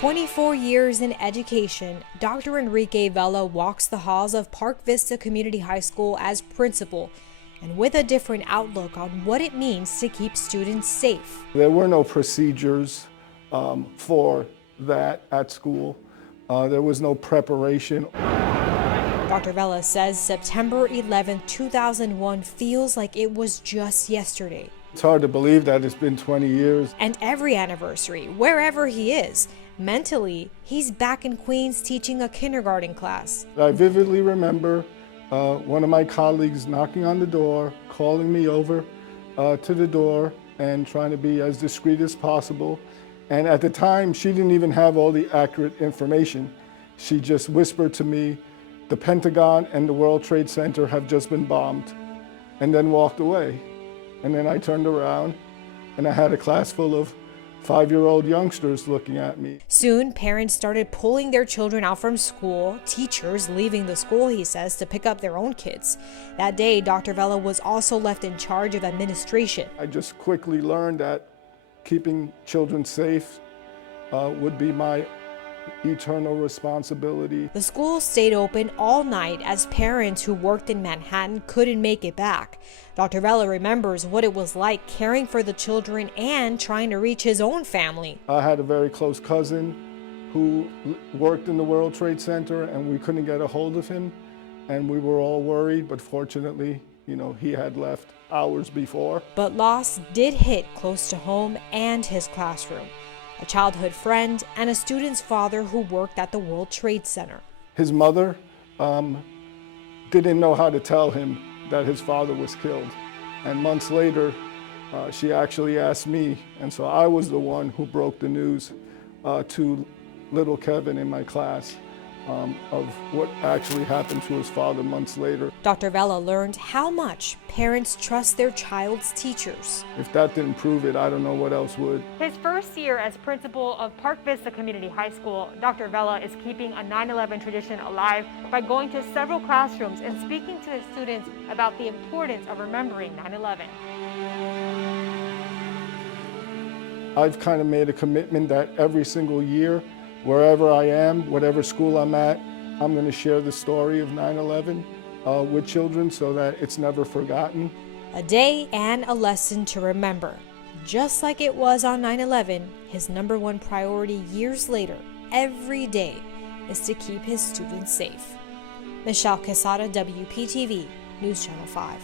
24 years in education, Dr. Enrique Vela walks the halls of Park Vista Community High School as principal, and with a different outlook on what it means to keep students safe. There were no procedures for that at school. There was no preparation. Dr. Vela says September 11, 2001 feels like it was just yesterday. It's hard to believe that it's been 20 years. And every anniversary, wherever he is, mentally, he's back in Queens teaching a kindergarten class. I vividly remember one of my colleagues knocking on the door, calling me over to the door and trying to be as discreet as possible. And at the time, she didn't even have all the accurate information. She just whispered to me, "The Pentagon and the World Trade Center have just been bombed," and then walked away. And then I turned around and I had a class full of 5-year-old youngsters looking at me. Soon, parents started pulling their children out from school, teachers leaving the school, he says, to pick up their own kids. That day, Dr. Vela was also left in charge of administration. I just quickly learned that keeping children safe would be my eternal responsibility. The school stayed open all night as parents who worked in Manhattan couldn't make it back. Dr. Vela remembers what it was like caring for the children and trying to reach his own family. I had a very close cousin who worked in the World Trade Center, and we couldn't get a hold of him, and we were all worried, but fortunately, he had left hours before. But loss did hit close to home and his classroom. A childhood friend and a student's father who worked at the World Trade Center. His mother didn't know how to tell him that his father was killed. And months later, she actually asked me, and so I was the one who broke the news to little Kevin in my class of what actually happened to his father months later. Dr. Vela learned how much parents trust their child's teachers. If that didn't prove it, I don't know what else would. His first year as principal of Park Vista Community High School, Dr. Vela is keeping a 9/11 tradition alive by going to several classrooms and speaking to his students about the importance of remembering 9/11. I've kind of made a commitment that every single year, wherever I am, whatever school I'm at, I'm going to share the story of 9/11 with children so that it's never forgotten. A day and a lesson to remember. Just like it was on 9/11, his #1 priority years later, every day, is to keep his students safe. Michelle Quesada, WPTV, News Channel 5.